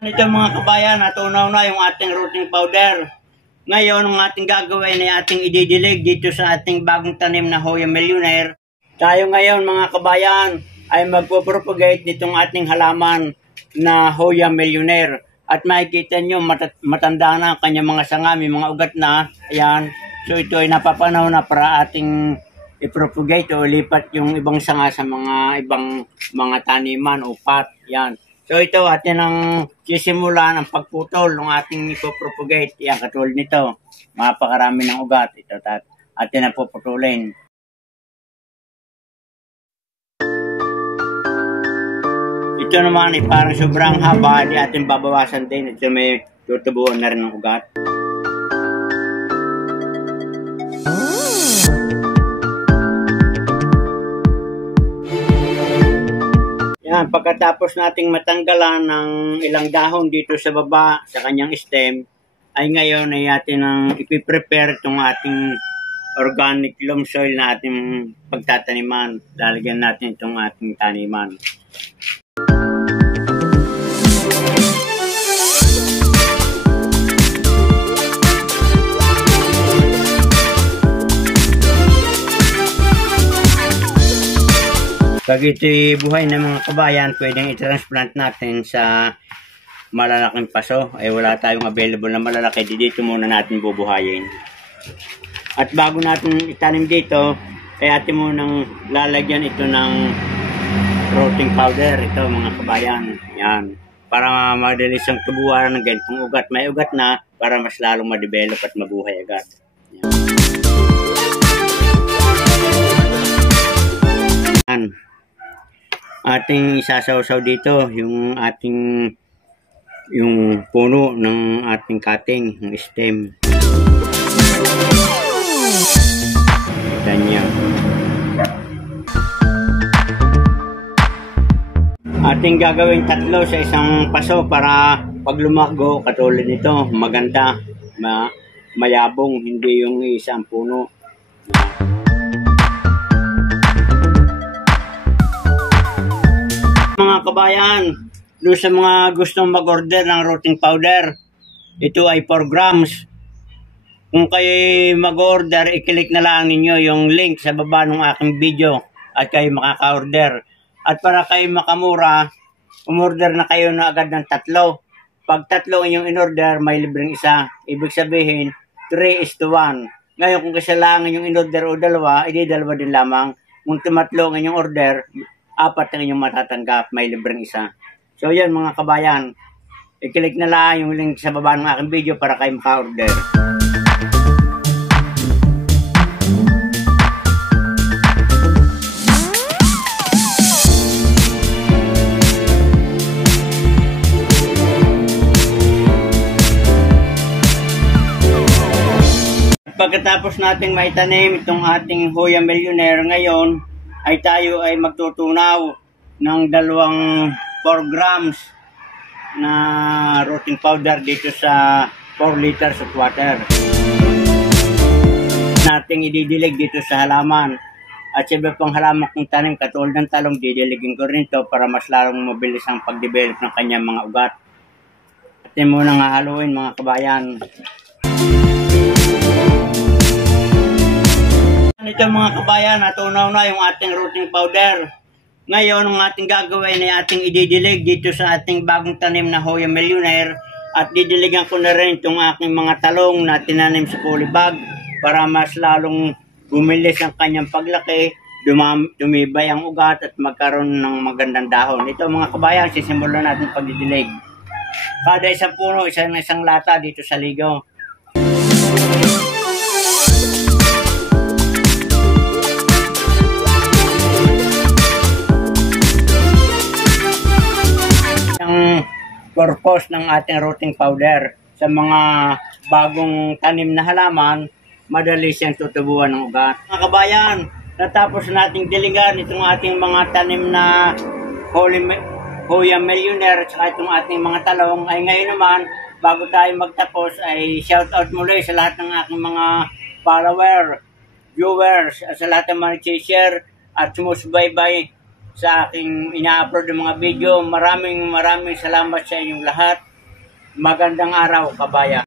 Ito mga kabayan, natunaw na yung ating rooting powder. Ngayon, ang ating gagawin ay ating ididilig dito sa ating bagong tanim na Hoya Millionaire. Tayo ngayon mga kabayan ay magpo-propagate nitong ating halaman na Hoya Millionaire. At makikita nyo matanda na ang kanyang mga sanga, may mga ugat na. Ayan. So ito ay napapanaw na para ating i-propagate o lipat yung ibang sanga sa mga ibang mga taniman o pot. Yan. So ito atin ang sisimulan ang pagputol ng ating ipopropagate. Yan, katulad nito. Mapakarami ng ugat. Ito atin na puputulin. Ito naman ay parang sobrang haba. Di atin babawasan din. Ito may tutubuan na rin ng ugat. Yan, pagkatapos nating matanggalan ng ilang dahon dito sa baba, sa kanyang stem, ay ngayon ay atin ang ipiprepare itong ating organic loam soil na ating pagtataniman. Lalagyan natin itong ating taniman. Pag ito'y buhay ng mga kabayan, pwedeng i-transplant natin sa malalaking paso. Ay wala tayong available na malalaki, dito muna natin bubuhayin. At bago natin itanim dito, ay atin munang lalagyan ito ng rooting powder. Ito mga kabayan, yan. Para madali siyang tubuan ng ganitong ugat. May ugat na para mas lalong ma-develop at mabuhay agad. Yan. Ating isasawsaw dito yung ating yung puno ng ating cutting, ng stem. Ganyan. Ating gagawin tatlo sa isang paso para pag lumago katulad nito, maganda, mayabong, hindi yung isang puno. Mga kabayan, doon sa mga gustong mag-order ng rooting powder, ito ay 4 grams. Kung kayo mag-order, i-click na lang ninyo yung link sa baba ng aking video at kayo makaka-order. At para kayo makamura, umorder na kayo na agad ng 3. Pag 3 inyong in-order, may libreng isa. Ibig sabihin, 3:1. Ngayon, kung kasalangan yung in-order o 2, edi 2 din lamang. Kung 3 ang inyong order, 4 ang inyong matatanggap, may libreng isa. So yan mga kabayan, i-click na lang yung link sa baba ng aking video para kayo maka-order. Pagkatapos nating maitanim itong ating Hoya Millionaire ngayon, ay tayo ay magtutunaw ng 4 grams na rooting powder dito sa 4 liters of water. Nating ididilig dito sa halaman. At sa iba pang halaman kong tanim, katulad ng talong, didiligin ko rin ito para mas lalong mabilis ang pag-develop ng kanyang mga ugat. Atin muna nga haluin mga kabayan. Ito mga kabayan, natunaw na yung ating rooting powder. Ngayon, ang ating gagawin ay ating ididilig dito sa ating bagong tanim na Hoya Millionaire. At didiligan ko na rin itong aking mga talong na tinanim sa polybag para mas lalong bumilis ang kanyang paglaki, dumibay ang ugat at magkaroon ng magandang dahon. Ito mga kabayan, sisimulan natin pagdidilig. Kada isang puno, isang lata dito sa ligaw. Purpose ng ating rooting powder sa mga bagong tanim na halaman, madali siyang tutubuan ng ugat. Mga kabayan, natapos nating diligan itong ating mga tanim na Hoya Millionaire at itong ating mga talong, ay ngayon naman, bago tayo magtapos, ay shout out muli sa lahat ng aking mga follower, viewers, at sa lahat ng mga nag-share at sumusubaybay sa aking ina-upload ng mga video. Maraming salamat sa inyong lahat. Magandang araw, kabayan.